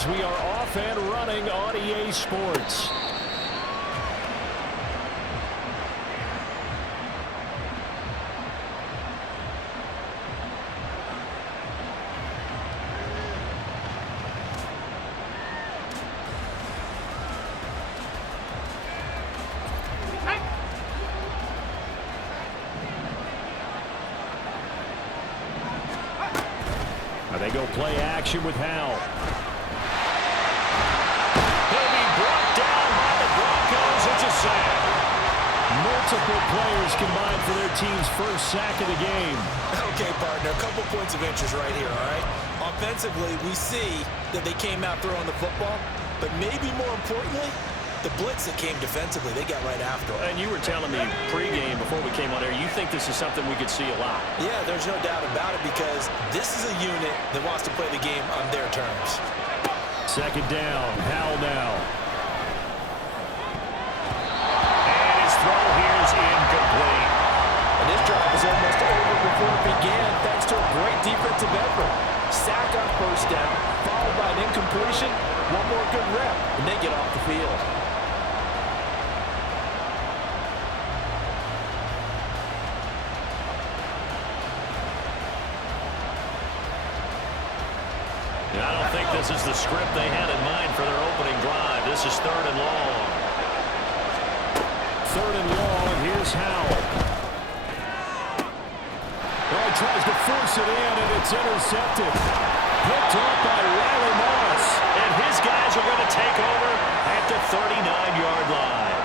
as we are off and running on EA Sports. They go play action with Howell. He'll be brought down by the Broncos. It's a sack. Multiple players combined for their team's first sack of the game. Okay, partner, a couple points of interest right here, all right? Offensively, we see that they came out throwing the football, but maybe more importantly, the blitz that came defensively, they got right after it. And you were telling me pregame before we came on air, you think this is something we could see a lot. Yeah, there's no doubt about it because this is a unit that wants to play the game on their terms. Second down, Howell now. And his throw here is incomplete. And this drive is almost over before it began thanks to a great defensive effort. Sack on first down, followed by an incompletion, one more good rep, and they get off the field. I don't think this is the script they had in mind for their opening drive. This is third and long. Third and long, here's Howell. Well, he tries to force it in, and it's intercepted. Picked up by Riley Moss. And his guys are going to take over at the 39-yard line.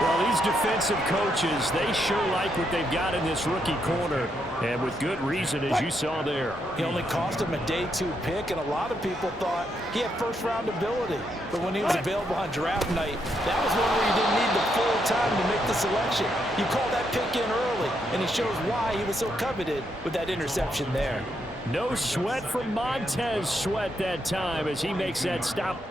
Well, these defensive coaches, they sure like what they've got in this rookie corner. And with good reason, as you saw there. He only cost him a day 2 pick, and a lot of people thought he had first-round ability. But when he was available on draft night, that was one where you didn't need the full time to make the selection. You call that pick in early, and he shows why he was so coveted with that interception there. No sweat from Montez Sweat that time as he makes that stop.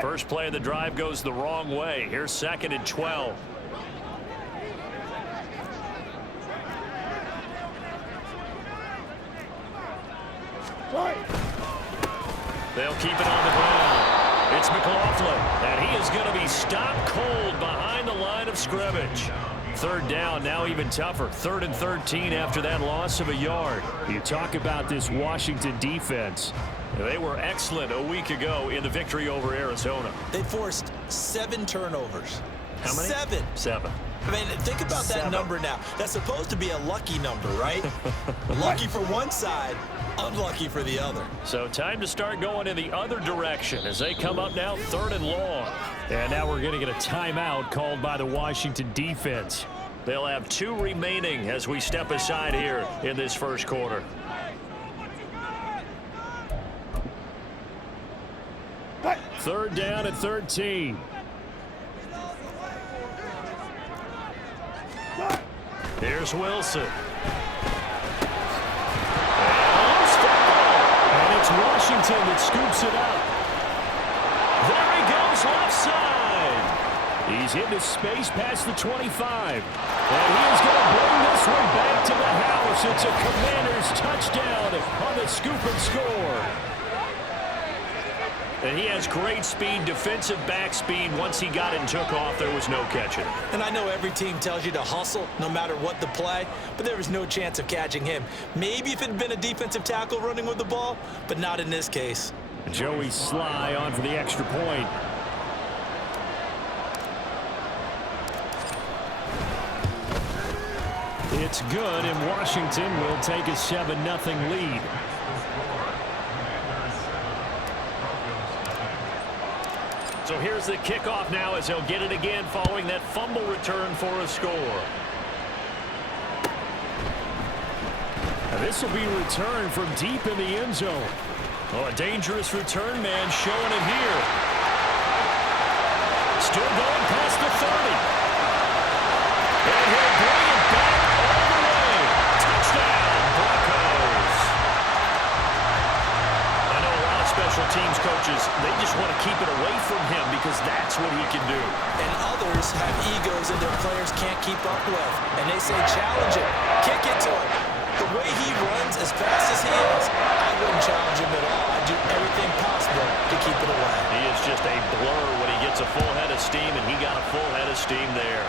First play of the drive goes the wrong way. Here's second and 12. They'll keep it on the ground. It's McLaughlin, and he is going to be stopped cold behind the line of scrimmage. Third down, now even tougher. 3rd and 13 after that loss of a yard. You talk about this Washington defense. They were excellent a week ago in the victory over Arizona. They forced 7 turnovers. How many? 7. I mean, think about that number now. That's supposed to be a lucky number, right? Lucky for one side, unlucky for the other. So time to start going in the other direction as they come up now 3rd and long. And now we're going to get a timeout called by the Washington defense. They'll have 2 remaining as we step aside here in this first quarter. Third down at 13. Here's Wilson. And it's Washington that scoops it up. There he goes left side. He's into space past the 25. And he is going to bring this one back to the house. It's a Commanders touchdown on the scoop and score. And he has great speed, defensive back speed. Once he got it and took off, there was no catching. And I know every team tells you to hustle no matter what the play, but there was no chance of catching him. Maybe if it had been a defensive tackle running with the ball, but not in this case. Joey Sly on for the extra point. It's good, and Washington will take a 7-0 lead. So here's the kickoff now as he'll get it again following that fumble return for a score. Now this will be returned from deep in the end zone. Oh, a dangerous return man showing it here. Still going past the 30. And he'll bring it back all the way. Touchdown, Broncos. I know a lot of special teams coaches, they just want to keep it away from him because that's what he can do. And others have egos that their players can't keep up with. And they say challenge him, kick it to him. The way he runs as fast as he is, I wouldn't challenge him at all. I'd do everything possible to keep it away. He is just a blur when he gets a full head of steam, and he got a full head of steam there.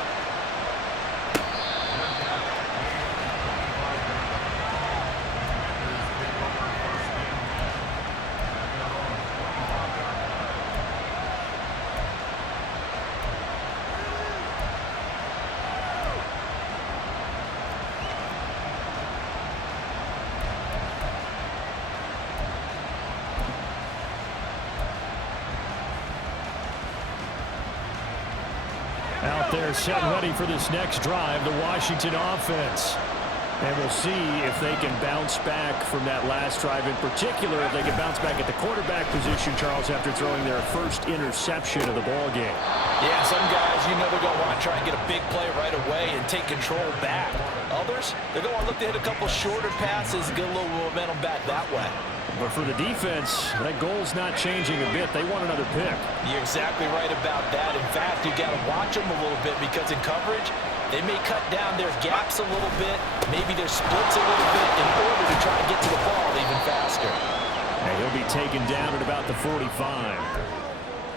Out there set ready for this next drive, the Washington offense. And we'll see if they can bounce back from that last drive. In particular, if they can bounce back at the quarterback position, Charles, after throwing their first interception of the ball game. Yeah, some guys, you know they're going to want to try and get a big play right away and take control back. Others, they're going to want to look to hit a couple shorter passes and get a little momentum back that way. But for the defense, that goal's not changing a bit. They want another pick. You're exactly right about that. In fact, you got to watch them a little bit because in coverage, they may cut down their gaps a little bit, maybe their splits a little bit in order to try to get to the ball even faster. And he'll be taken down at about the 45.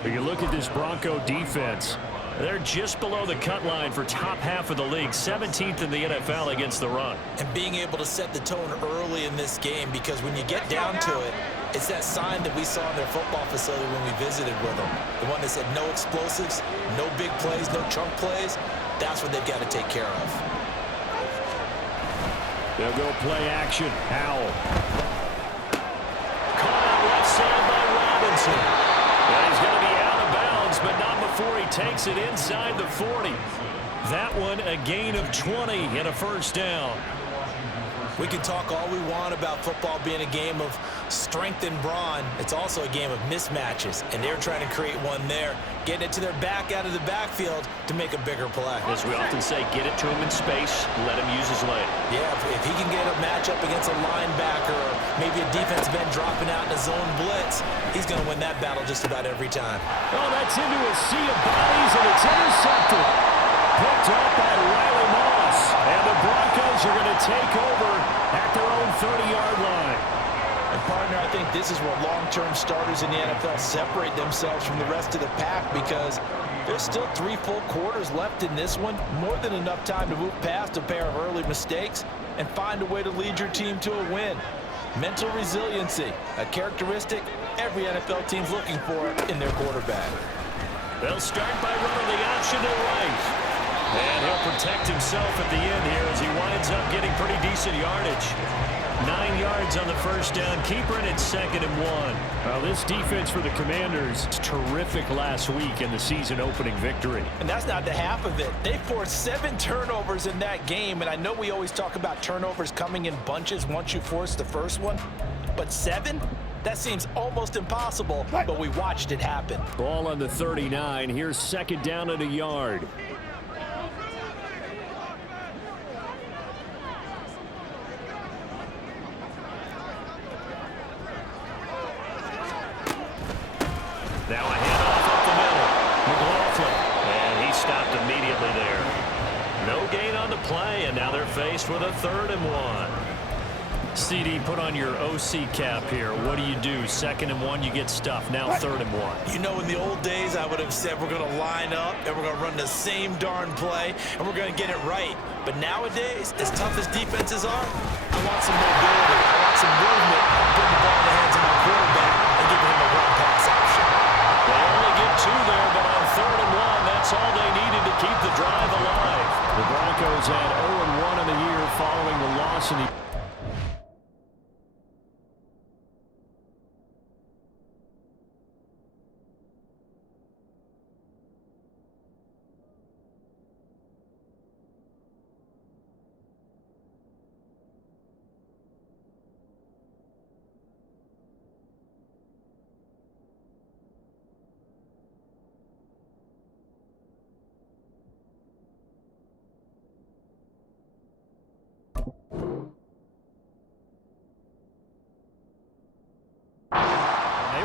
But you look at this Bronco defense, they're just below the cut line for top half of the league, 17th in the NFL against the run. And being able to set the tone early in this game, because when you get down to it, it's that sign that we saw in their football facility when we visited with them. The one that said no explosives, no big plays, no chunk plays. That's what they've got to take care of. They'll go play action. Howell. Caught out left side by Robinson. Well, he's going to be out of bounds, but not before he takes it inside the 40. That one a gain of 20 and a first down. We can talk all we want about football being a game of strength and brawn. It's also a game of mismatches, and they're trying to create one there, getting it to their back out of the backfield to make a bigger play. As we often say, get it to him in space, let him use his leg. Yeah, if he can get a matchup against a linebacker or maybe a defensive end dropping out in a zone blitz, he's going to win that battle just about every time. Oh, that's into a sea of bodies, and it's intercepted. Picked up by Riley Moss. And the Broncos are going to take over at their own 30-yard line. And, partner, I think this is where long-term starters in the NFL separate themselves from the rest of the pack, because there's still 3 full quarters left in this one. More than enough time to move past a pair of early mistakes and find a way to lead your team to a win. Mental resiliency, a characteristic every NFL team's looking for in their quarterback. They'll start by running the option to the right. And he'll protect himself at the end here as he winds up getting pretty decent yardage. 9 yards on the first down. Keeper in at 2nd and 1. Well, this defense for the Commanders is terrific last week in the season-opening victory. And that's not the half of it. They forced 7 turnovers in that game, and I know we always talk about turnovers coming in bunches once you force the first one, but 7? That seems almost impossible, but we watched it happen. Ball on the 39. Here's 2nd down and a yard. Now a handoff up the middle. McLaughlin. And he stopped immediately there. No gain on the play, and now they're faced with a 3rd and 1. CD, put on your OC cap here. What do you do? 2nd and 1, you get stuffed. Now 3rd and 1. You know, in the old days, I would have said we're going to line up and we're going to run the same darn play and we're going to get it right. But nowadays, as tough as defenses are, I want some mobility. I want some movement. Putting the ball in the hands of my quarterback and giving him a run pass option. They only get 2 there, but on 3rd and 1, that's all they needed to keep the drive alive. The Broncos had 0-1 in the year following the loss in the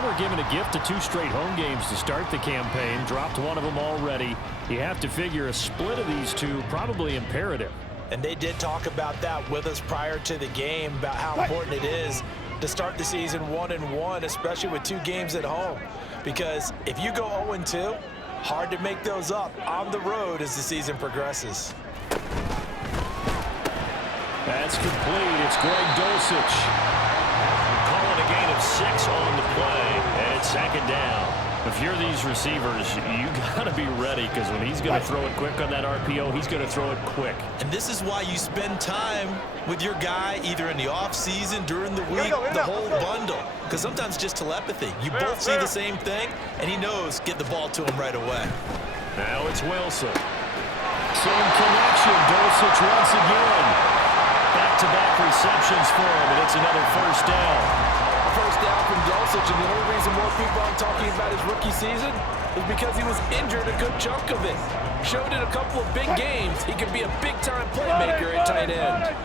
were given a gift of 2 straight home games to start the campaign, dropped one of them already. You have to figure a split of these two probably imperative. And they did talk about that with us prior to the game, about how important it is to start the season 1-1, especially with 2 games at home. Because if you go 0-2, hard to make those up on the road as the season progresses. That's complete. It's Greg Dulcich. Calling a gain of 6 on the play, and it's 2nd down. If you're these receivers, you got to be ready, because when he's going to throw it quick on that RPO, he's going to throw it quick. And this is why you spend time with your guy either in the offseason, during the week, the whole bundle. Because sometimes just telepathy. You both see the same thing, and he knows get the ball to him right away. Now it's Wilson. Same connection. Dulcich once again. Back-to-back receptions for him, and it's another 1st down. First down from Dulcich, and the only reason more people aren't talking about his rookie season is because he was injured a good chunk of it. Showed in a couple of big games he can be a big-time playmaker at tight end.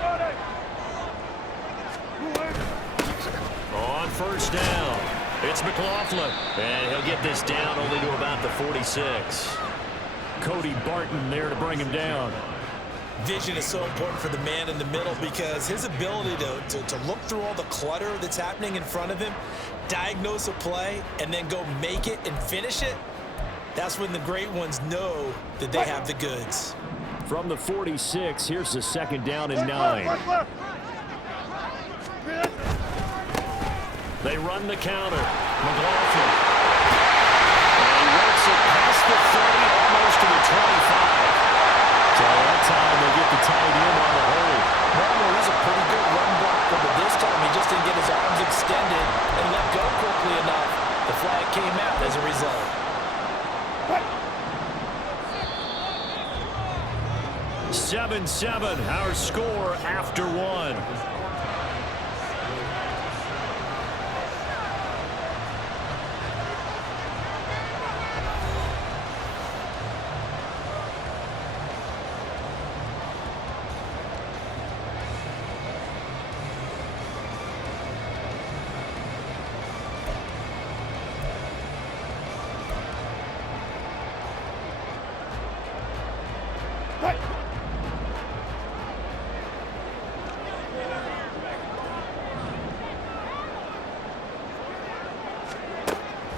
On 1st down, it's McLaughlin, and he'll get this down only to about the 46. Cody Barton there to bring him down. Vision is so important for the man in the middle, because his ability to look through all the clutter that's happening in front of him, diagnose a play, and then go make it and finish it, that's when the great ones know that they have the goods. From the 46, here's the 2nd down and 9. They run the counter. McLaughlin. And he works it past the 30, almost to the 25. So that time they get the tight end on the hold. Normally he's a pretty good run blocker, but this time he just didn't get his arms extended and let go quickly enough. The flag came out as a result. Seven, our score after 1.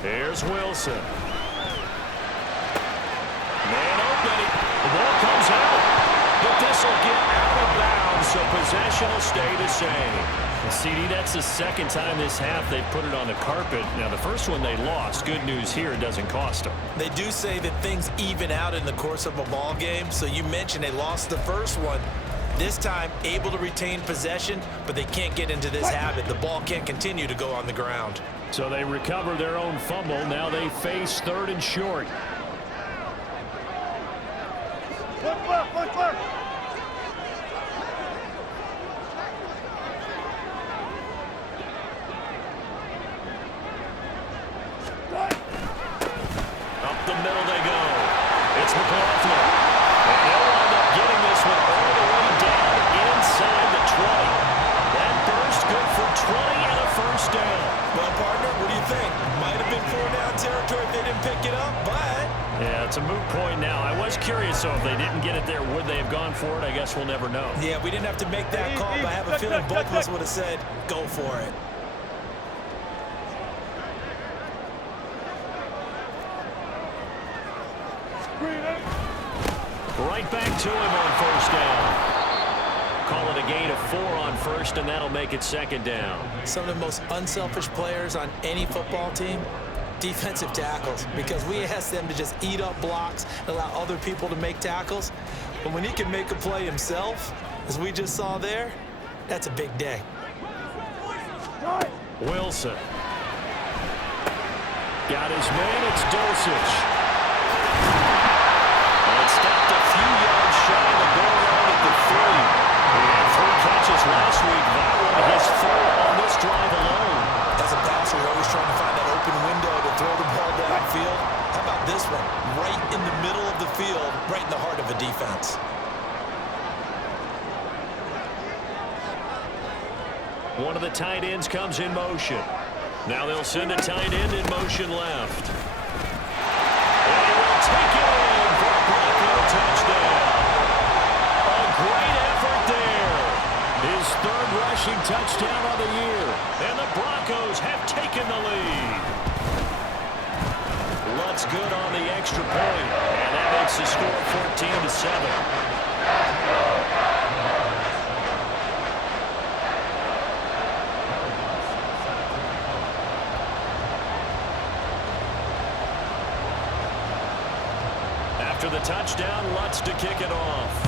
Here's Wilson. Man open. The ball comes out. But this will get out of bounds, so possession will stay the same. And CD, that's the 2nd time this half they put it on the carpet. Now, the first one they lost. Good news here, it doesn't cost them. They do say that things even out in the course of a ball game. So you mentioned they lost the first one. This time, able to retain possession, but they can't get into this habit. The ball can't continue to go on the ground. So they recover their own fumble. Now they face 3rd and short. Up the middle they go. It's McLaughlin. And they'll wind up getting this one all the way down inside the 20. That burst good for 20 and a 1st down. Well, partner, what do you think? Might have been 4-down territory if they didn't pick it up, but... Yeah, it's a moot point now. I was curious, so if they didn't get it there, would they have gone for it? I guess we'll never know. Yeah, we didn't have to make that call, but I have a feeling both of us would have said, go for it. Right back to him on 1st down. Call it a gain of 4 on 1st, and that'll make it 2nd down. Some of the most unselfish players on any football team, defensive tackles, because we ask them to just eat up blocks and allow other people to make tackles. But when he can make a play himself, as we just saw there, that's a big day. Wilson. Got his man, it's Dulcich. And stopped a few yards shy of the goal line at the 3. He had 3 catches last week. That one his 3rd on this drive alone. As a passer, you're always trying to find that open window to throw the ball downfield. How about this one? Right in the middle of the field, right in the heart of a defense. One of the tight ends comes in motion. Now they'll send a tight end in motion left. And he will take it in for a Bronco touchdown. A great effort there. His third rushing touchdown of the year. And the Broncos have taken the lead. Lutz good on the extra point. And that makes the score 14-7. After the touchdown, Lutz to kick it off.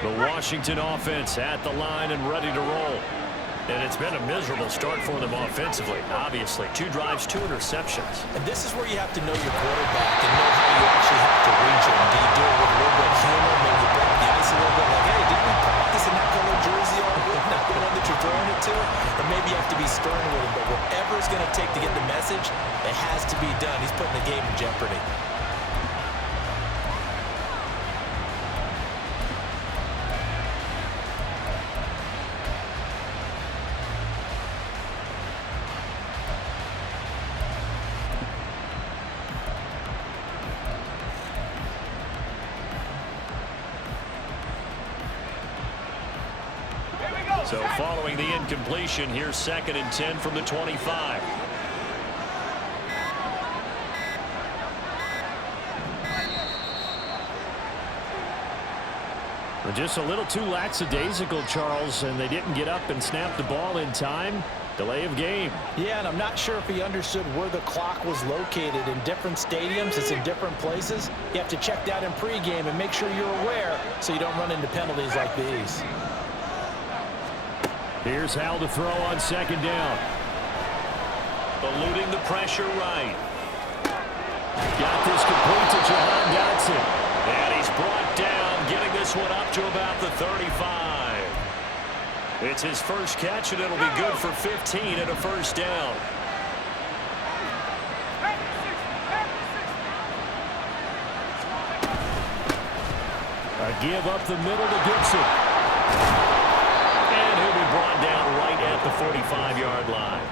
The Washington offense at the line and ready to roll. And it's been a miserable start for them offensively, obviously. 2 drives, 2 interceptions. And this is where you have to know your quarterback and know how you actually have to reach him. Do you do it with a little bit of humor, maybe you break the ice a little bit, like, hey, didn't we practice in that color jersey all week, not the one that you're throwing it to? And maybe you have to be stern with him, but whatever it's going to take to get the message, it has to be done. He's putting the game in jeopardy. So following the incompletion, here's 2nd and 10 from the 25. Just a little too lackadaisical, Charles, and they didn't get up and snap the ball in time. Delay of game. Yeah, and I'm not sure if he understood where the clock was located. In different stadiums, it's in different places. You have to check that in pregame and make sure you're aware so you don't run into penalties like these. Here's Hal to throw on 2nd down. Eluding the pressure right. Got this complete to Jahan Dotson. And he's brought down, getting this one up to about the 35. It's his first catch, and it'll be good for 15 and a first down. A give up the middle to Gibson. Brought down right at the 45-yard line.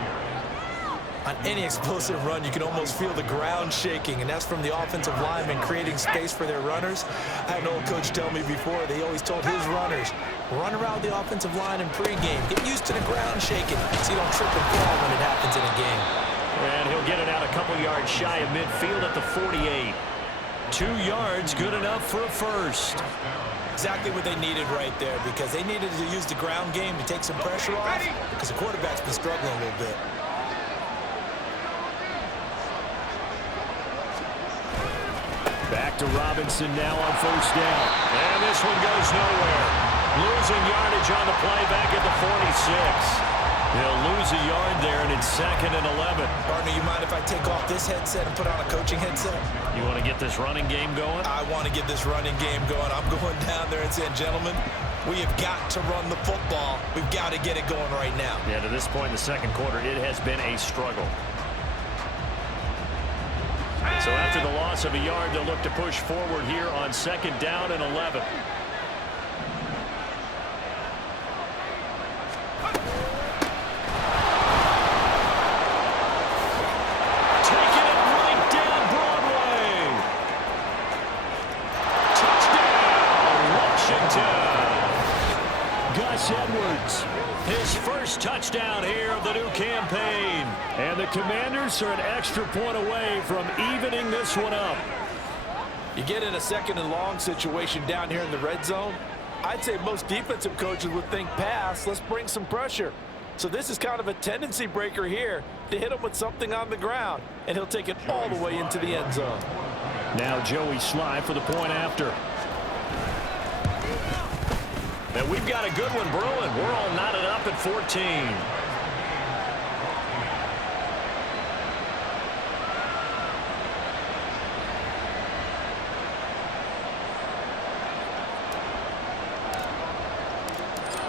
On any explosive run, you can almost feel the ground shaking, and that's from the offensive linemen creating space for their runners. I had an old coach tell me before, they always told his runners, run around the offensive line in pregame. Get used to the ground shaking so you don't trip and fall when it happens in a game. And he'll get it out a couple yards shy of midfield at the 48. 2 yards, good enough for a first. Exactly what they needed right there, because they needed to use the ground game to take some pressure off, because the quarterback's been struggling a little bit. Back to Robinson now on 1st down. And this one goes nowhere. Losing yardage on the play back at the 46. He'll lose a yard there, and it's 2nd and 11. Partner, you mind if I take off this headset and put on a coaching headset? You want to get this running game going? I want to get this running game going. I'm going down there and saying, gentlemen, we have got to run the football. We've got to get it going right now. Yeah, to this point in the 2nd quarter, it has been a struggle. So after the loss of a yard, they'll look to push forward here on 2nd down and 11. Edwards, his first touchdown here of the new campaign. And the Commanders are an extra point away from evening this one up. You get in a 2nd and long situation down here in the red zone. I'd say most defensive coaches would think pass, let's bring some pressure. So this is kind of a tendency breaker here to hit him with something on the ground, and he'll take it all the way into the end zone. Now Joey Sly for the point after. And we've got a good one brewing. We're all knotted up at 14.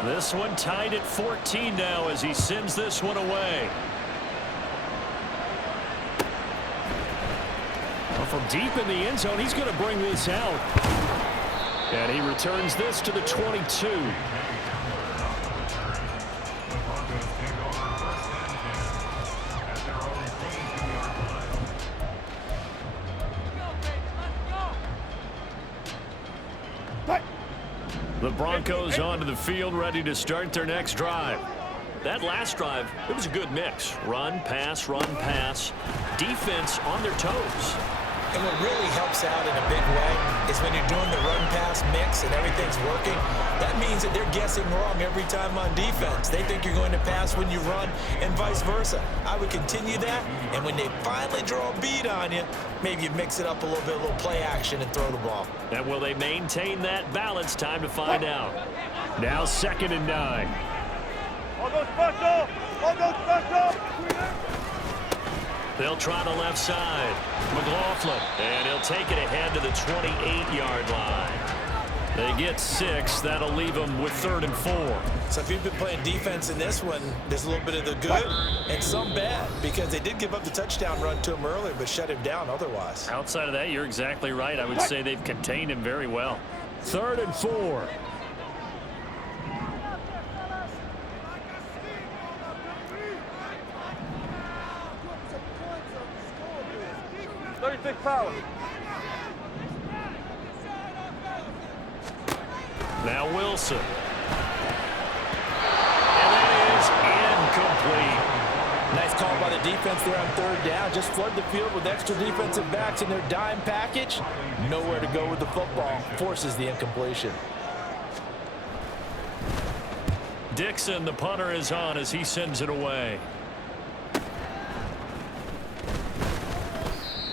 This one tied at 14 now as he sends this one away. Well, from deep in the end zone, he's going to bring this out. And he returns this to the 22. The Broncos onto the field, ready to start their next drive. That last drive, it was a good mix. Run, pass, defense on their toes. And what really helps out in a big way is when you're doing the run-pass mix and everything's working, that means that they're guessing wrong every time on defense. They think you're going to pass when you run and vice versa. I would continue that, and when they finally draw a beat on you, maybe you mix it up a little bit, a little play action, and throw the ball. And will they maintain that balance? Time to find out. Now 2nd and 9. All go special! All go special! They'll try the left side. McLaughlin, and he'll take it ahead to the 28-yard line. They get 6. That'll leave them with 3rd and 4. So if you've been playing defense in this one, there's a little bit of the good and some bad, because they did give up the touchdown run to him earlier, but shut him down otherwise. Outside of that, you're exactly right. I would say they've contained him very well. 3rd and 4. Power. Now Wilson. And that is incomplete. Nice call by the defense there on 3rd down. Just flood the field with extra defensive backs in their dime package. Nowhere to go with the football. Forces the incompletion. Dixon, the punter, is on as he sends it away.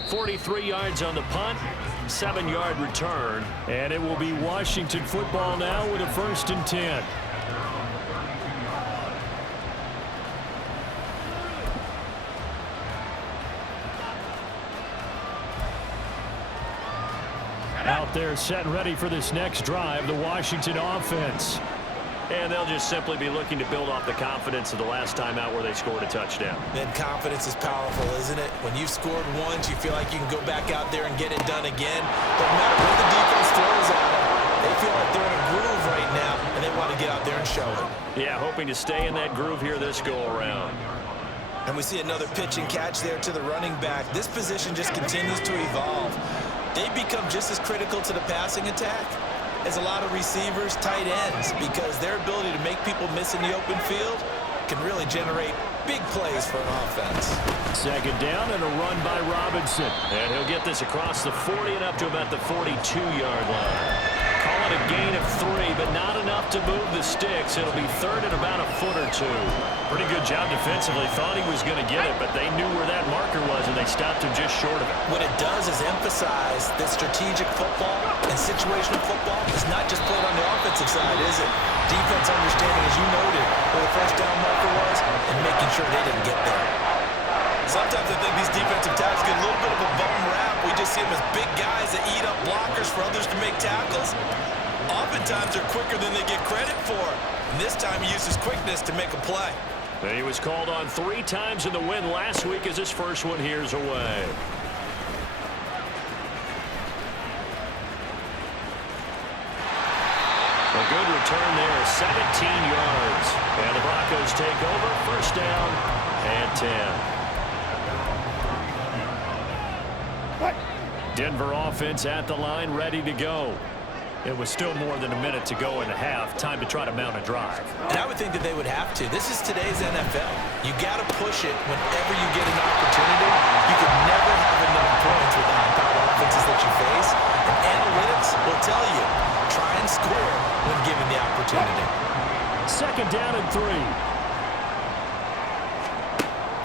43 yards on the punt, 7-yard return, and it will be Washington football now with a 1st and 10. Out there set and ready for this next drive, the Washington offense. And they'll just simply be looking to build off the confidence of the last time out where they scored a touchdown. And confidence is powerful, isn't it? When you've scored once, you feel like you can go back out there and get it done again. No matter what the defense throws at them, they feel like they're in a groove right now, and they want to get out there and show it. Yeah, hoping to stay in that groove here this go-around. And we see another pitch and catch there to the running back. This position just continues to evolve. They become just as critical to the passing attack as a lot of receivers, tight ends, because their ability to make people miss in the open field can really generate big plays for an offense. 2nd down and a run by Robinson. And he'll get this across the 40 and up to about the 42-yard line. Call it a gain of 3, but not enough to move the sticks. It'll be 3rd and about a foot or 2. Pretty good job defensively. Thought he was going to get it, but they knew where that marker was, and they stopped him just short of it. What it does is emphasize that strategic football and situational football is not just played on the offensive side, is it? Defense understanding, as you noted, where the 1st down marker was and making sure they didn't get there. Sometimes I think these defensive tackles get a little bit of a bum rap. We just see them as big guys that eat up blockers for others to make tackles. Oftentimes they're quicker than they get credit for. And this time he used his quickness to make a play. And he was called on 3 times in the win last week as his first one here's away. A good return there, 17 yards. And the Broncos take over, 1st down and 10. Denver offense at the line, ready to go. It was still more than a minute to go in the half. Time to try to mount a drive. And I would think that they would have to. This is today's NFL. You got to push it whenever you get an opportunity. You can never have enough points with the high-powered offenses that you face. And analytics will tell you, try and score when given the opportunity. 2nd down and 3.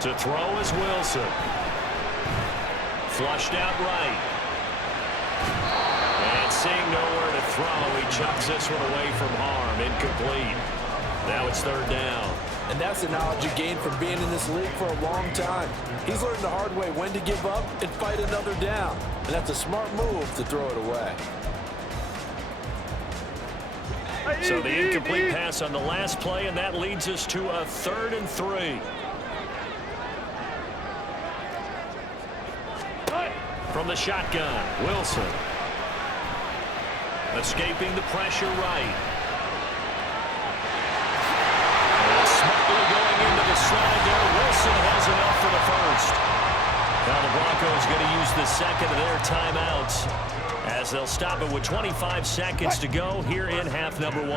To throw is Wilson. Flushed out right. And seeing nowhere to throw, he chucks this one away from harm. Incomplete. Now it's 3rd down. And that's the knowledge you gain from being in this league for a long time. He's learned the hard way when to give up and fight another down. And that's a smart move to throw it away. So the incomplete pass on the last play, and that leads us to a 3rd and 3. From the shotgun, Wilson. Escaping the pressure right. And smartly going into the slide there. Wilson has enough for the first. Now the Broncos going to use the second of their timeouts as they'll stop it with 25 seconds to go here in half number 1.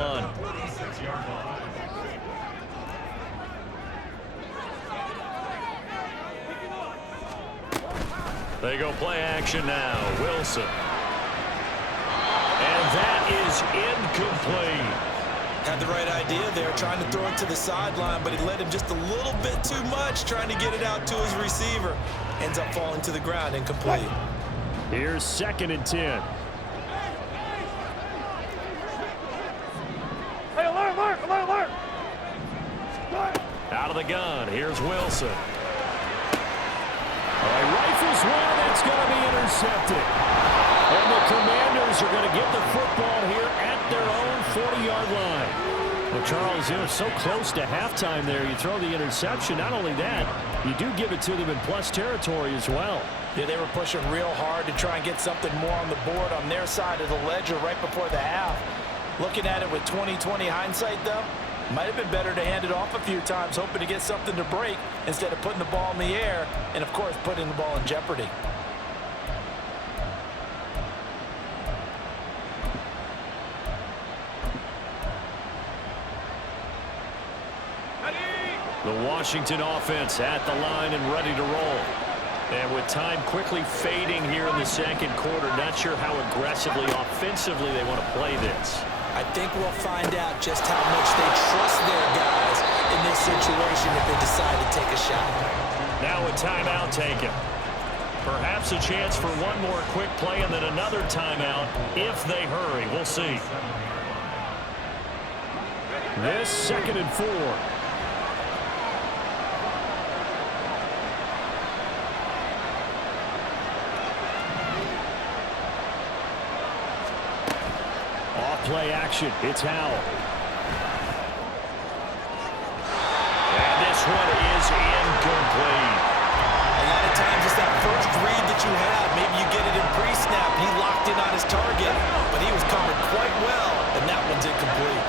They go play action now. Wilson. And that is incomplete. Had the right idea there, trying to throw it to the sideline, but he led him just a little bit too much, trying to get it out to his receiver. Ends up falling to the ground, incomplete. Here's 2nd and 10. Hey, alert, alert, alert, alert! Out of the gun, here's Wilson. All right, rifles one, it's going to be intercepted. And the Commanders are going to get the football here at their own 40-yard line. Well, Charles, you know, so close to halftime there, you throw the interception. Not only that, you do give it to them in plus territory as well. Yeah, they were pushing real hard to try and get something more on the board on their side of the ledger right before the half. Looking at it with 20/20 hindsight, though, might have been better to hand it off a few times, hoping to get something to break instead of putting the ball in the air and, of course, putting the ball in jeopardy. The Washington offense at the line and ready to roll. And with time quickly fading here in the second quarter, not sure how aggressively, offensively they want to play this. I think we'll find out just how much they trust their guys in this situation if they decide to take a shot. Now a timeout taken. Perhaps a chance for one more quick play and then another timeout if they hurry. We'll see. This 2nd and 4. Play action. It's Howell. And this one is incomplete. A lot of times it's that first read that you have. Maybe you get it in pre-snap. He locked in on his target, but he was covered quite well, and that one's incomplete.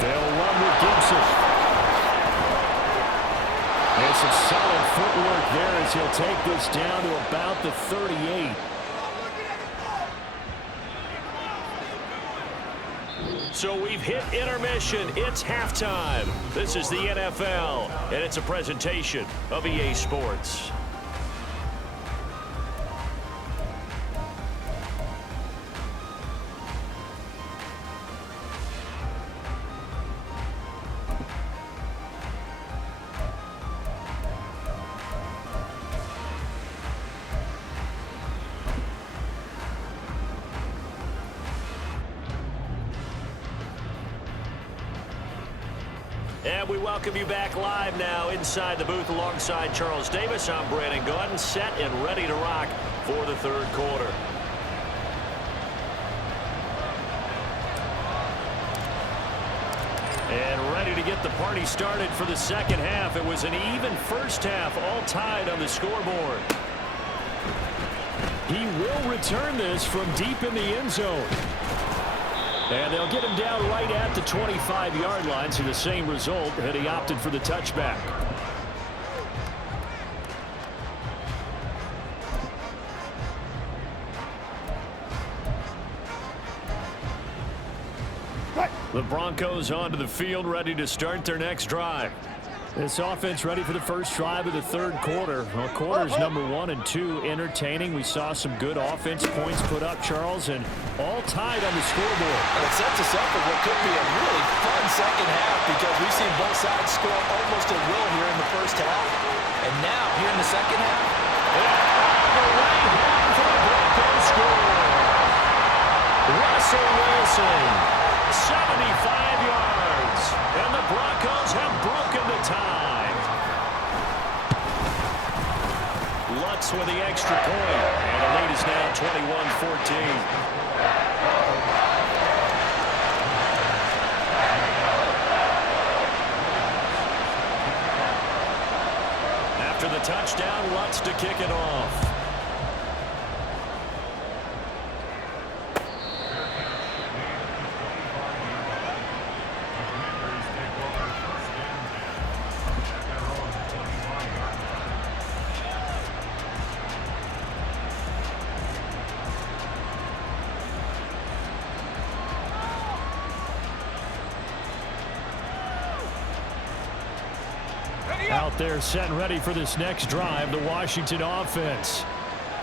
They'll run with Gibson. And some solid footwork there as he'll take this down to about the 38. So we've hit intermission. It's halftime. This is the NFL, and it's a presentation of EA Sports. And we welcome you back live now inside the booth alongside Charles Davis. I'm Brandon Gordon, set and ready to rock for the third quarter. And ready to get the party started for the second half. It was an even first half, all tied on the scoreboard. He will return this from deep in the end zone. And they'll get him down right at the 25-yard line, so the same result had he opted for the touchback. The Broncos onto the field, ready to start their next drive. This offense ready for the first drive of the third quarter. Well, quarters number 1 and 2 entertaining. We saw some good offense points put up, Charles, and all tied on the scoreboard. And it sets us up for what could be a really fun second half because we've seen both sides score almost at will here in the first half. And now, here in the second half, the way home for the Broncos score. Russell Wilson, 75 yards, and the Broncos have broken the tie. connects with the extra point. And the lead is now 21-14. After the touchdown, Lutz to kick it off. Out there set and ready for this next drive, the Washington offense.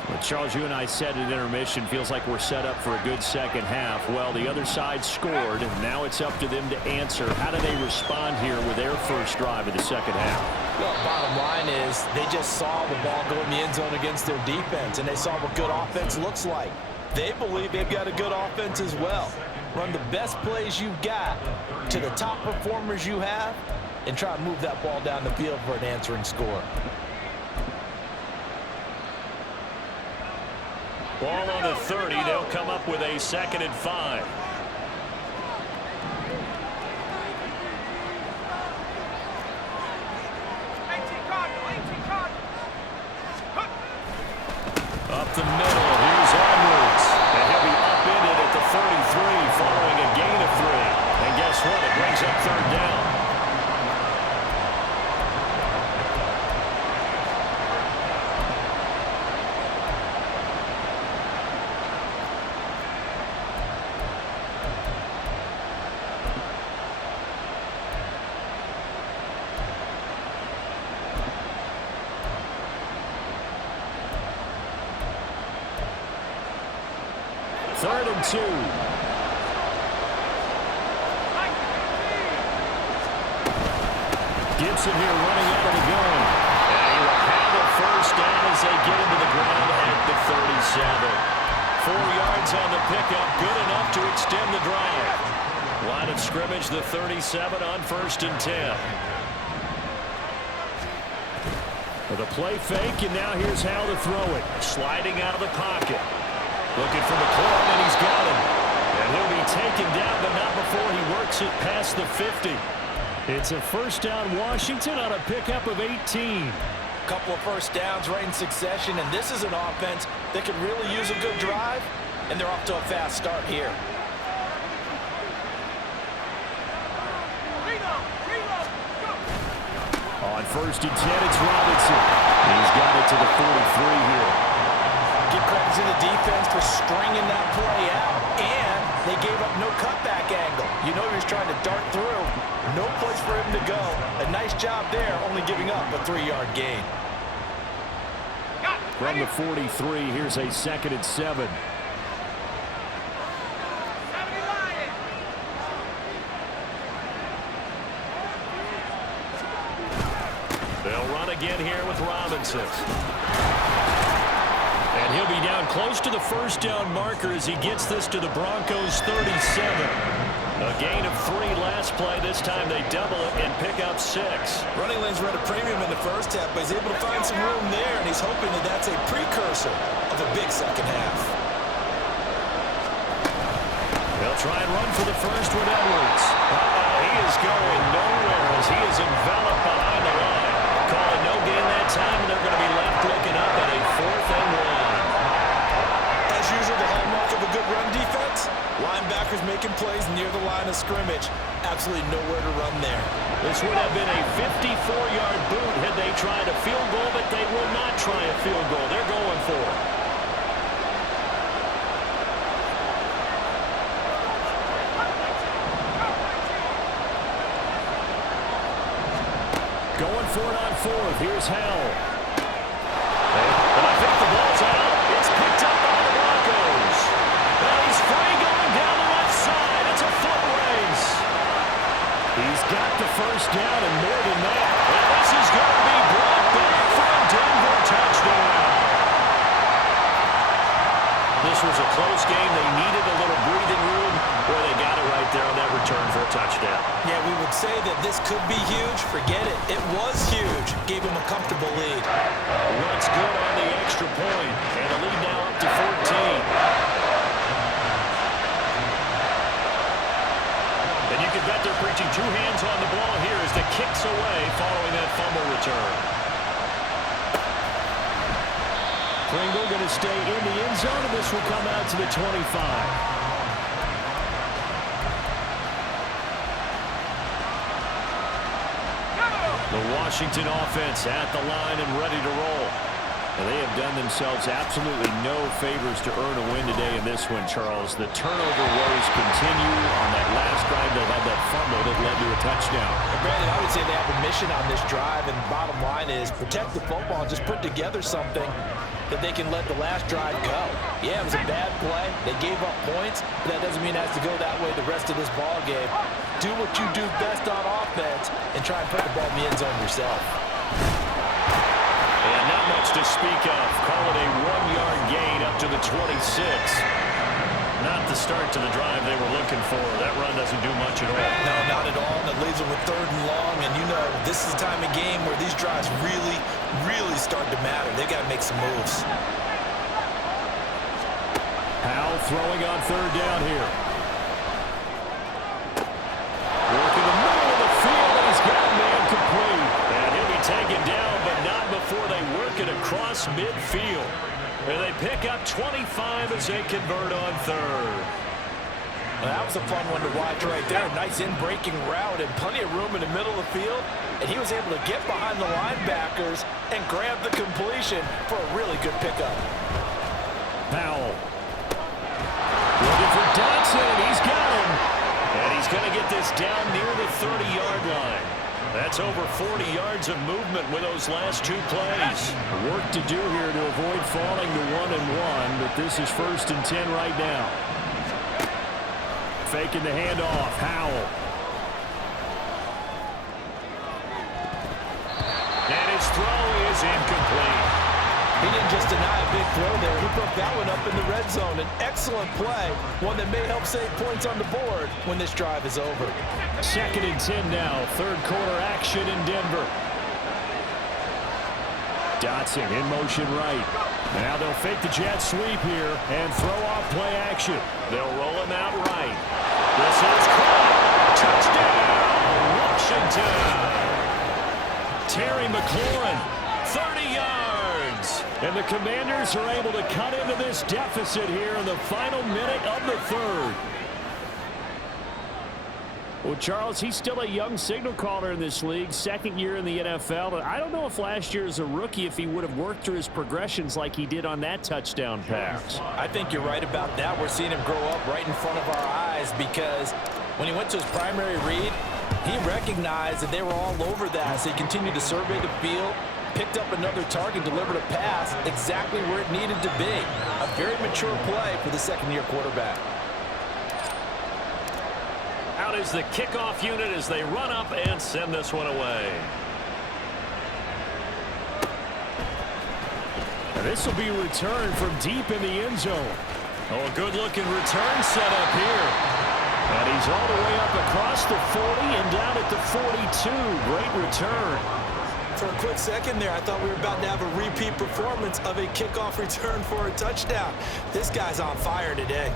Well, Charles, you and I said at intermission, feels like we're set up for a good second half. Well, the other side scored, and now it's up to them to answer. How do they respond here with their first drive of the second half? Well, bottom line is they just saw the ball go in the end zone against their defense, and they saw what good offense looks like. They believe they've got a good offense as well. Run the best plays you've got to the top performers you have, and try to move that ball down the field for an answering score. Ball on the 30. They'll come up with a 2nd and 5. Up the middle. Here's Edwards. And he'll be up in it at the 33 following a gain of 3. And guess what? It brings up 3rd down. Third and 2. Gibson here running out of the gun. And he will have a first down as they get into the ground at the 37. 4 yards on the pickup, good enough to extend the drive. Line of scrimmage, the 37 on 1st and 10. With a play fake, and now here's how to throw it. Sliding out of the pocket. Looking for McLaurin, and he's got him. And he'll be taken down, but not before he works it past the 50. It's a first down Washington on a pickup of 18. Couple of first downs right in succession, and this is an offense that could really use a good drive, and they're off to a fast start here. On 1st and 10, it's Robinson. He's got it to the 43 here. Give credit to the defense for stringing that play out, and they gave up no cutback angle. You know he was trying to dart through. No place for him to go. A nice job there, only giving up a 3-yard gain. From the 43, here's a 2nd and 7. They'll run again here with Robinson. And he'll be down close to the first down marker as he gets this to the Broncos 37. A gain of 3 last play. This time they double it and pick up 6. Running lanes were at a premium in the first half, but he's able to find some room there, and he's hoping that that's a precursor of a big second half. They'll try and run for the first with Edwards. He is going nowhere as he is enveloped behind the line. Calling no gain that time, and they're going to be left looking up at a 4th and 1. As usual, the hallmark of a good run defense, linebackers making plays near the line of scrimmage. Absolutely nowhere to run there. This would have been a 54-yard boot had they tried a field goal, but they will not try a field goal. They're going for it. Going for it on 4th. Here's Howell. And I think the ball's out. It's picked up by the Broncos. Now he's free going down the left side. It's a foot race. He's got the first down and more than that. And this is going to be brought back for a Denver touchdown. This was a close game. They needed a little breathing room. Boy, they got it right there on that return for a touchdown. Yeah, we would say that this could be huge. Forget it. It was huge. Gave him a comfortable lead. Runs good on the extra point, and the lead now up to 14. And you can bet they're preaching two hands on the ball here as the kick's away following that fumble return. Pringle going to stay in the end zone, and this will come out to the 25. The Washington offense at the line and ready to roll. And they have done themselves absolutely no favors to earn a win today in this one, Charles. The turnover woes continue. On that last drive, they had that fumble that led to a touchdown. And Brandon, I would say they have a mission on this drive, and the bottom line is protect the football and just put together something that they can let the last drive go. Yeah, it was a bad play. They gave up points, but that doesn't mean it has to go that way the rest of this ball game. Do what you do best on offense and try and put the ball in the end zone yourself. And not much to speak of. Call it a 1-yard gain up to the 26. Not the start to the drive they were looking for. That run doesn't do much at all. No, not at all. And it leaves them with 3rd and long. And you know, this is the time of game where these drives really start to matter. They've got to make some moves. Powell throwing on 3rd down here. Working the middle of the field, and he's got a man complete. And he'll be taken down, but not before they work it across midfield. And they pick up 25 as they convert on 3rd. Well, that was a fun one to watch right there. Nice in-breaking route and plenty of room in the middle of the field. And he was able to get behind the linebackers and grab the completion for a really good pickup. Powell. Looking for Dotson, and he's got him. And he's going to get this down near the 30-yard line. That's over 40 yards of movement with those last 2 plays. Work to do here to avoid falling to 1-1, but this is 1st and 10 right now. Faking the handoff, Howell. And his throw is incomplete. He didn't just deny a big throw there. He put that one up in the red zone. An excellent play, one that may help save points on the board when this drive is over. 2nd and 10 now. 3rd quarter action in Denver. Dotson in motion right. Now they'll fake the jet sweep here and throw off play action. They'll roll him out right. This is caught. Touchdown, Washington. Terry McLaurin, 30 yards. And the Commanders are able to cut into this deficit here in the final minute of the 3rd. Well, Charles, he's still a young signal caller in this league, 2nd year in the NFL. And I don't know if last year as a rookie, if he would have worked through his progressions like he did on that touchdown pass. I think you're right about that. We're seeing him grow up right in front of our eyes because when he went to his primary read, he recognized that they were all over that. So he continued to survey the field, picked up another target, delivered a pass exactly where it needed to be. A very mature play for the 2nd-year quarterback. Out is the kickoff unit as they run up and send this one away. And this will be returned from deep in the end zone. Oh, a good-looking return set up here. And he's all the way up across the 40 and down at the 42. Great return. For a quick second there, I thought we were about to have a repeat performance of a kickoff return for a touchdown. This guy's on fire today.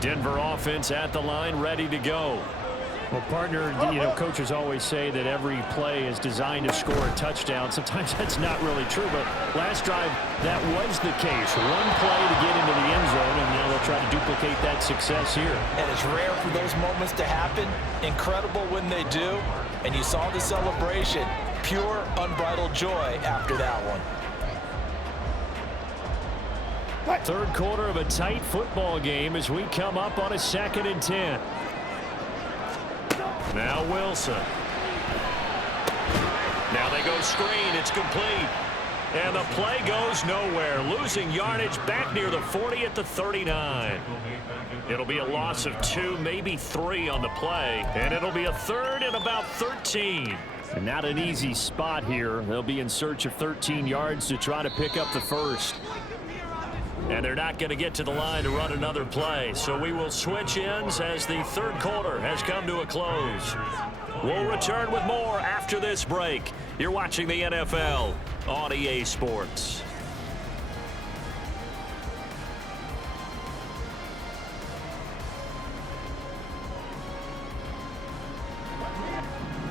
Denver offense at the line, ready to go. Well, partner, coaches always say that every play is designed to score a touchdown. Sometimes that's not really true, but last drive, that was the case. One play to get into the end zone, and now they'll try to duplicate that success here. And it's rare for those moments to happen. Incredible when they do. And you saw the celebration. Pure, unbridled joy after that one. 3rd quarter of a tight football game as we come up on a 2nd and 10. Now Wilson. Now they go screen. It's complete. And the play goes nowhere. Losing yardage back near the 40 at the 39. It'll be a loss of 2, maybe 3 on the play. And it'll be a 3rd and about 13. And not an easy spot here. They'll be in search of 13 yards to try to pick up the 1st. And they're not going to get to the line to run another play. So we will switch ends as the third quarter has come to a close. We'll return with more after this break. You're watching the NFL on EA Sports.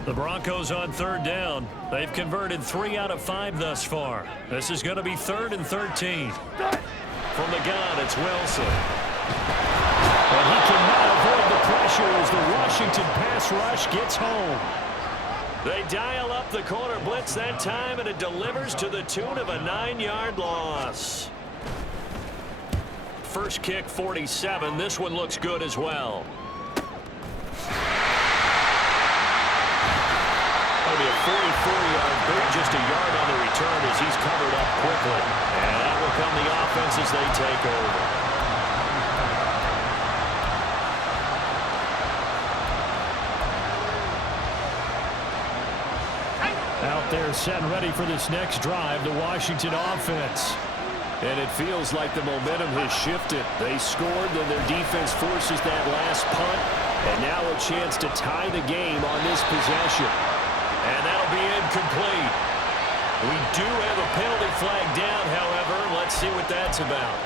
The Broncos on third down. They've converted 3 out of 5 thus far. This is going to be 3rd and 13. From the gun, it's Wilson. And he cannot avoid the pressure as the Washington pass rush gets home. They dial up the corner blitz that time, and it delivers to the tune of a 9-yard loss. First kick, 47. This one looks good as well. That'll be a 44-yard boot, just a yard on the return as he's covered up quickly. And that will come the offense as they take over. Out there set and ready for this next drive, the Washington offense. And it feels like the momentum has shifted. They scored, then their defense forces that last punt. And now a chance to tie the game on this possession. And that'll be incomplete. We do have a penalty flag down, however. Let's see what that's about.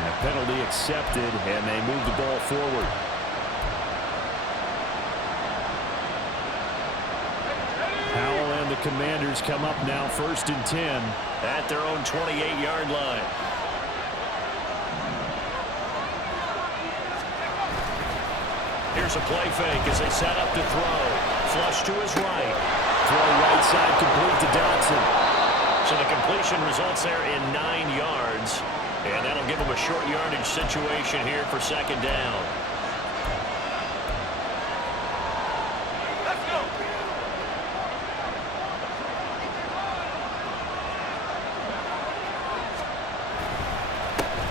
And a penalty accepted, and they move the ball forward. Powell and the Commanders come up now 1st and 10 at their own 28-yard line. Here's a play fake as they set up to throw. Flush to his right. Throw right side complete to Dotson. So the completion results there in 9 yards. And that'll give him a short yardage situation here for 2nd down. Let's go.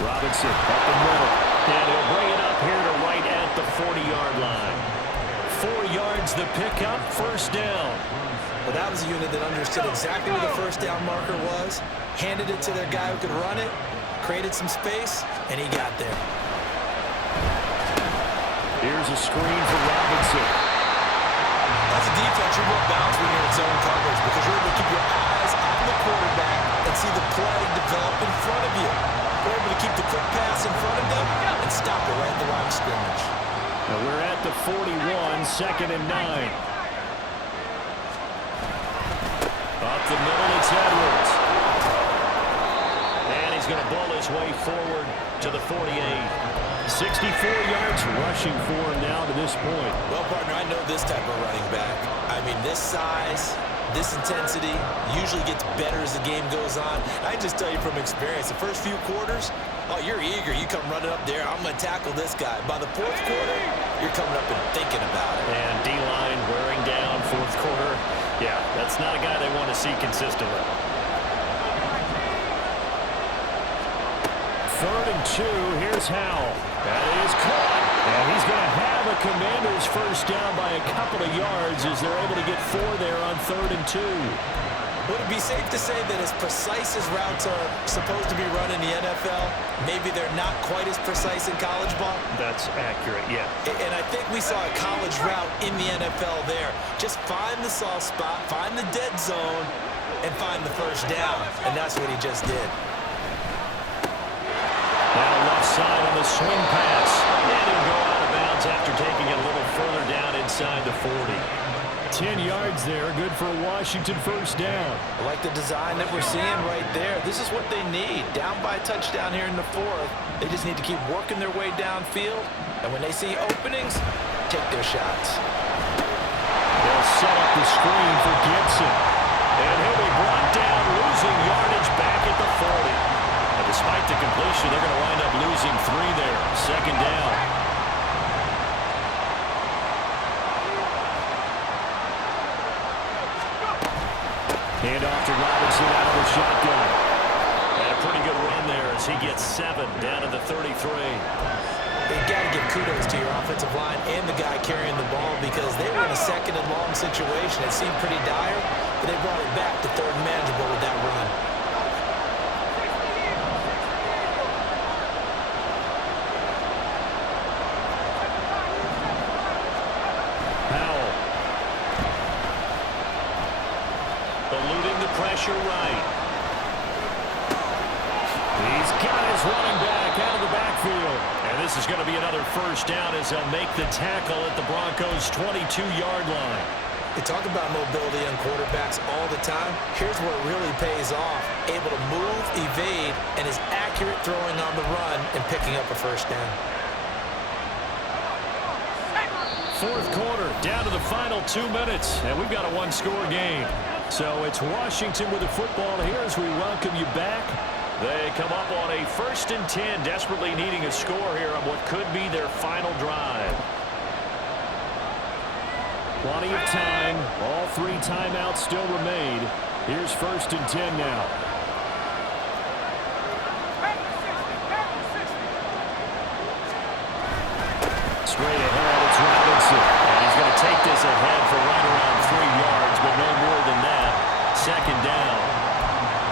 Robinson up the middle. And he'll bring it up here to right at the 40-yard line. 4 yards the pickup, 1st down. Well, that was a unit that understood exactly where the 1st down marker was, handed it to their guy who could run it, created some space, and he got there. Here's a screen for Robinson. That's a defense you won't bounce when you're in zone coverage because you're able to keep your eyes on the quarterback and see the play develop in front of you. You're able to keep the quick pass in front of them and stop it right at the line of scrimmage. Now we're at the 41, 2nd and 9. Up the middle, it's Edwards. And he's going to bowl his way forward to the 48. 64 yards rushing for him now to this point. Well, partner, I know this type of running back. I mean, this size, this intensity usually gets better as the game goes on. I can just tell you from experience, the first few quarters, oh, you're eager. You come running up there. I'm going to tackle this guy. By the 4th quarter, you're coming up and thinking about it. And D-line wearing down 4th quarter. Yeah, that's not a guy they want to see consistently. 3rd and 2. Here's Howell. That is caught. And he's going to have a Commanders 1st down by a couple of yards as they're able to get 4 there on 3rd and 2. Would it be safe to say that as precise as routes are supposed to be run in the NFL, maybe they're not quite as precise in college ball? That's accurate, yeah. And I think we saw a college route in the NFL there. Just find the soft spot, find the dead zone, and find the 1st down. And that's what he just did. Now left side on the swing pass. And he'll go out of bounds after taking it a little further down inside the 40. 10 yards there, good for a Washington 1st down. I like the design that we're seeing right there. This is what they need. Down by a touchdown here in the 4th. They just need to keep working their way downfield. And when they see openings, take their shots. They'll set up the screen for Gibson. And he'll be brought down, losing yardage back at the 40. And despite the completion, they're going to wind up losing 3 there. 2nd down. Hand off to Robinson out of the shotgun. And a pretty good run there as he gets 7 down to the 33. You've got to give kudos to your offensive line and the guy carrying the ball because they were in a 2nd and long situation. It seemed pretty dire, but they brought it back to 3rd and manageable with that run. pressure right. He's got his running back out of the backfield. And this is going to be another first down as they'll make the tackle at the Broncos' 22-yard line. You talk about mobility on quarterbacks all the time. Here's where it really pays off. Able to move, evade, and is accurate throwing on the run and picking up a first down. Fourth quarter, down to the final 2 minutes, and we've got a one-score game. So it's Washington with the football here as we welcome you back. They come up on a 1st and 10, desperately needing a score here on what could be their final drive. Plenty of time. All 3 timeouts still remain. Here's 1st and 10 now. Straight ahead, it's Robinson. And he's going to take this ahead for right around 3 yards, but no more than that. 2nd down.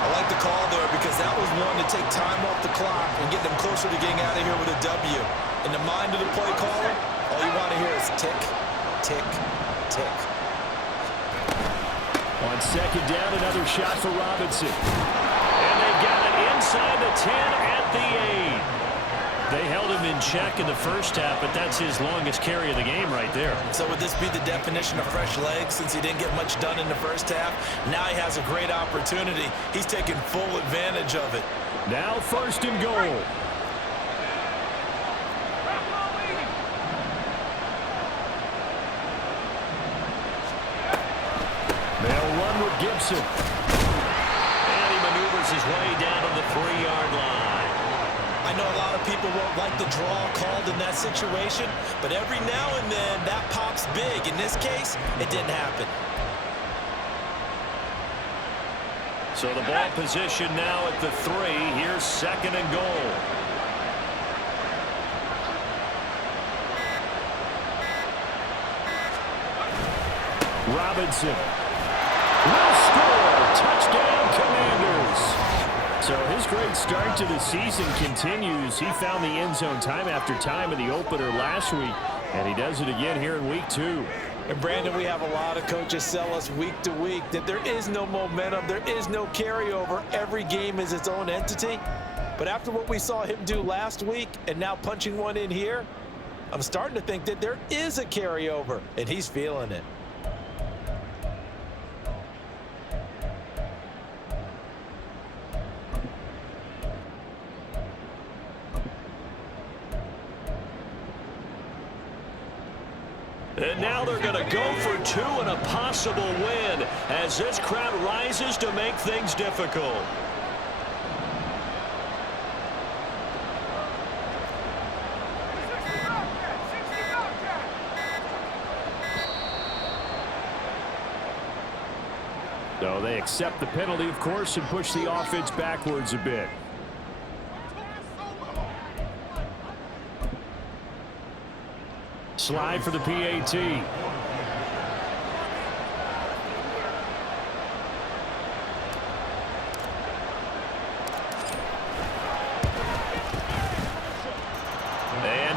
I like the call there because that was one to take time off the clock and get them closer to getting out of here with a W. In the mind of the play caller, all you want to hear is tick, tick, tick. On 2nd down, another shot for Robinson. And they've got it inside the 10 at the 8. They held him in check in the first half, but that's his longest carry of the game right there. So would this be the definition of fresh legs since he didn't get much done in the first half? Now he has a great opportunity. He's taking full advantage of it. Now 1st and goal. They'll run with Gibson. And he maneuvers his way down to the 3-yard line. I know a lot of people won't like the draw called in that situation, but every now and then that pops big. In this case, it didn't happen. So the ball position now at the 3. Here's 2nd and goal. Robinson will score. Touchdown, Commanders. So his great start to the season continues. He found the end zone time after time in the opener last week, and he does it again here in week 2. And Brandon, we have a lot of coaches sell us week to week that there is no momentum, there is no carryover. Every game is its own entity. But after what we saw him do last week and now punching one in here, I'm starting to think that there is a carryover, and he's feeling it. And now they're going to go for 2 and a possible win as this crowd rises to make things difficult. So they accept the penalty, of course, and push the offense backwards a bit. Slide for the PAT. And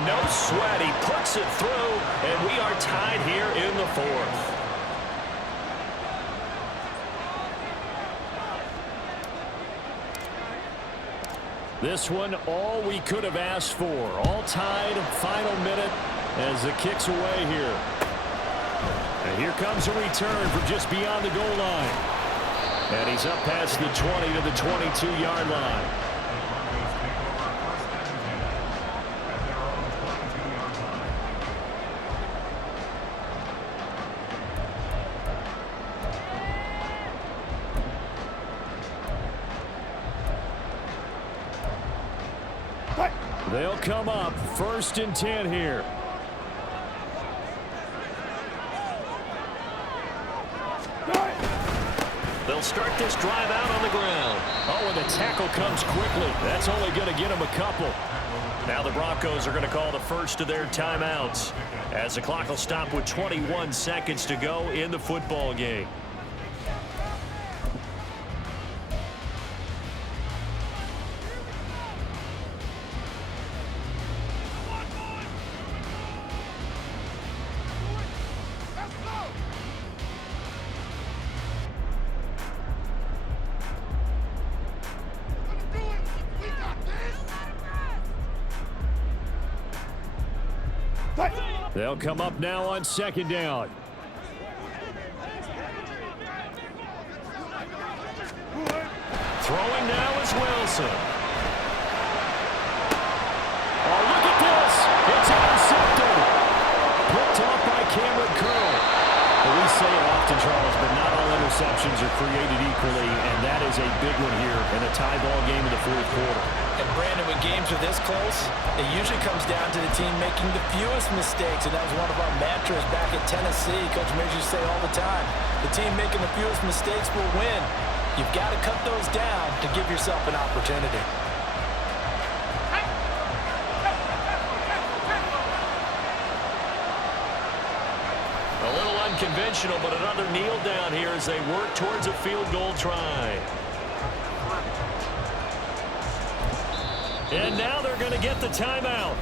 no sweat. He puts it through, and we are tied here in the 4th. This one, all we could have asked for. All tied, final minute as the kick's away here. And here comes a return from just beyond the goal line. And he's up past the 20 to the 22-yard line. They'll come up 1st and 10 here. They'll start this drive out on the ground. Oh, and the tackle comes quickly. That's only going to get them a couple. Now the Broncos are going to call the first of their timeouts as the clock will stop with 21 seconds to go in the football game. They'll come up now on second down. Throwing now is Wilson. Oh, look at this. It's intercepted. Picked off by Cameron Curl. Well, we say it often, Charles, but not all interceptions are created equally, and that is a big one here in a tie ball game in the fourth quarter. And Brandon, when games are this close, it usually comes down to the team making the fewest mistakes, and that was one of our mantras back at Tennessee. Coach Mears used to say all the time, the team making the fewest mistakes will win. You've got to cut those down to give yourself an opportunity. A little unconventional, but another kneel down here as they work towards a field goal try. And now they're going to get the timeout.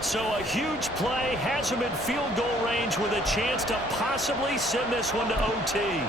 So a huge play has them in field goal range with a chance to possibly send this one to OT.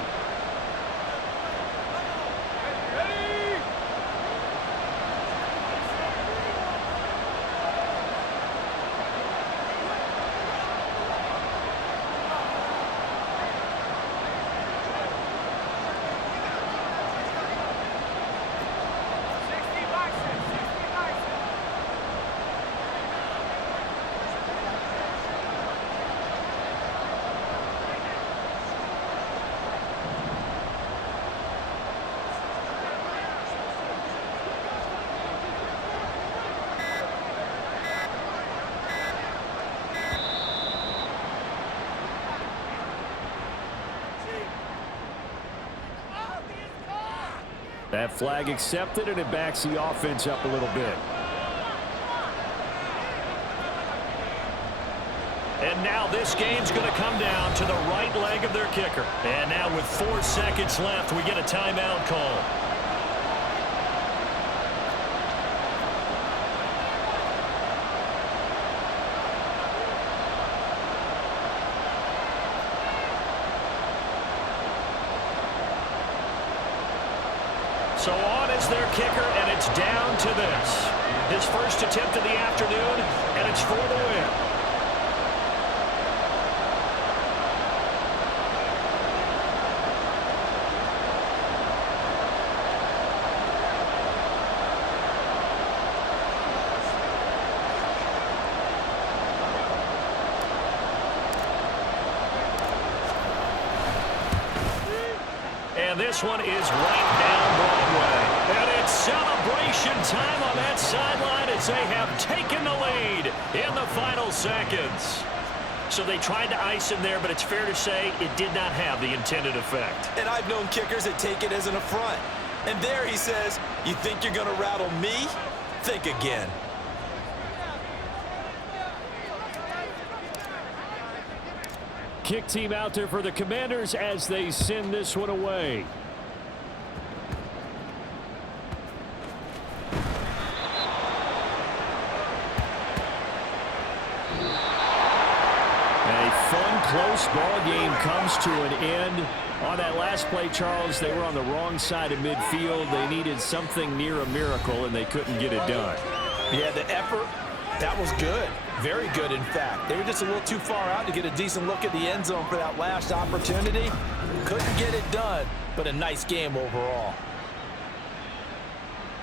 That flag accepted, and it backs the offense up a little bit. And now this game's going to come down to the right leg of their kicker. And now with 4 seconds left, we get a timeout call. So on is their kicker, and it's down to this. His first attempt of the afternoon, and it's for the win. And this one is right down Broadway. And it's celebration time on that sideline as they have taken the lead in the final seconds. So they tried to ice him there, but it's fair to say it did not have the intended effect. And I've known kickers that take it as an affront. And there he says, you think you're going to rattle me? Think again. Kick team out there for the Commanders as they send this one away. A fun, close ball game comes to an end. On that last play, Charles, they were on the wrong side of midfield. They needed something near a miracle, and they couldn't get it done. Yeah, the effort, that was good. Very good, in fact. They were just a little too far out to get a decent look at the end zone for that last opportunity. Couldn't get it done, but a nice game overall.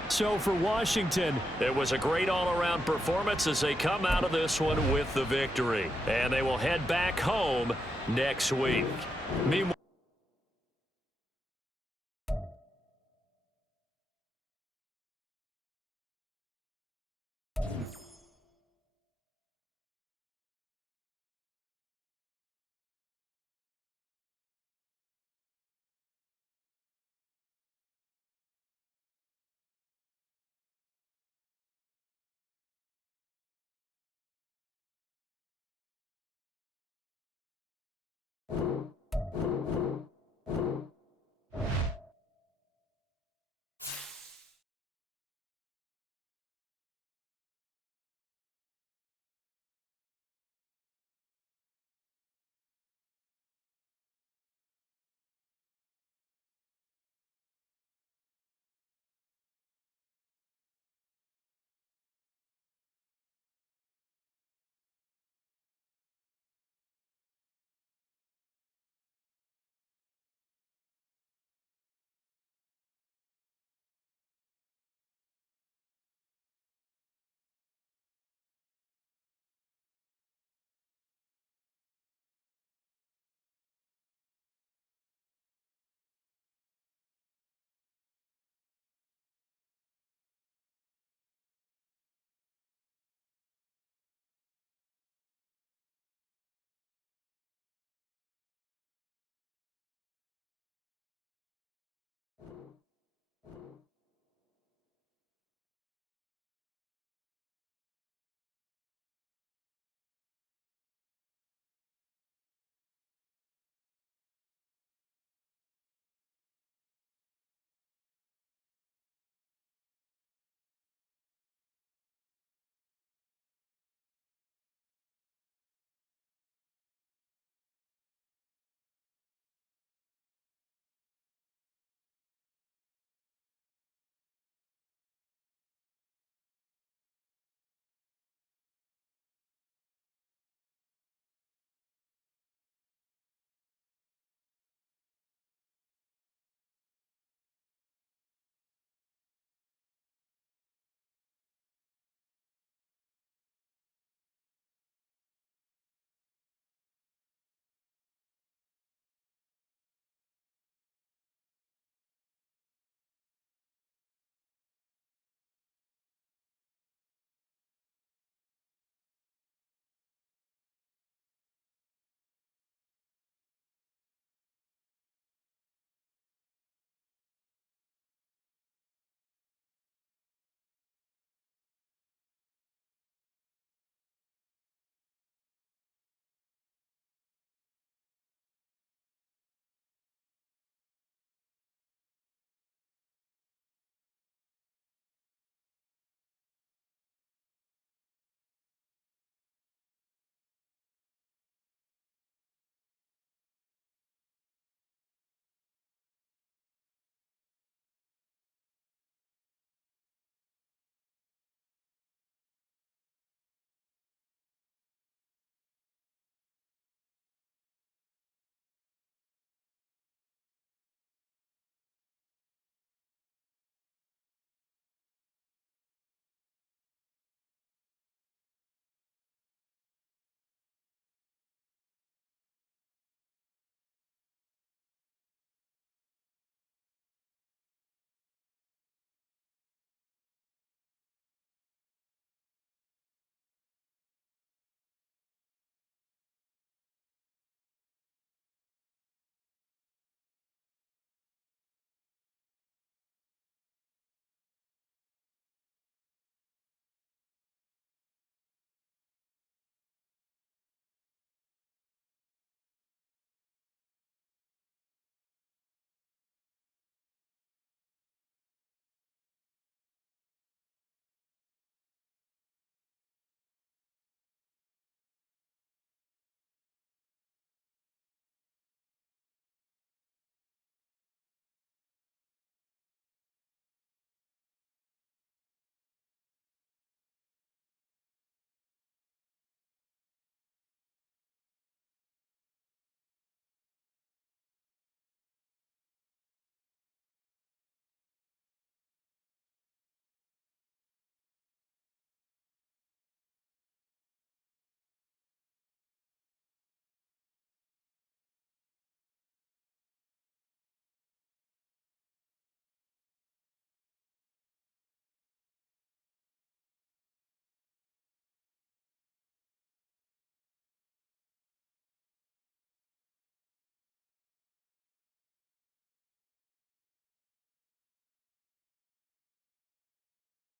So for Washington, it was a great all-around performance as they come out of this one with the victory. And they will head back home next week. Meanwhile,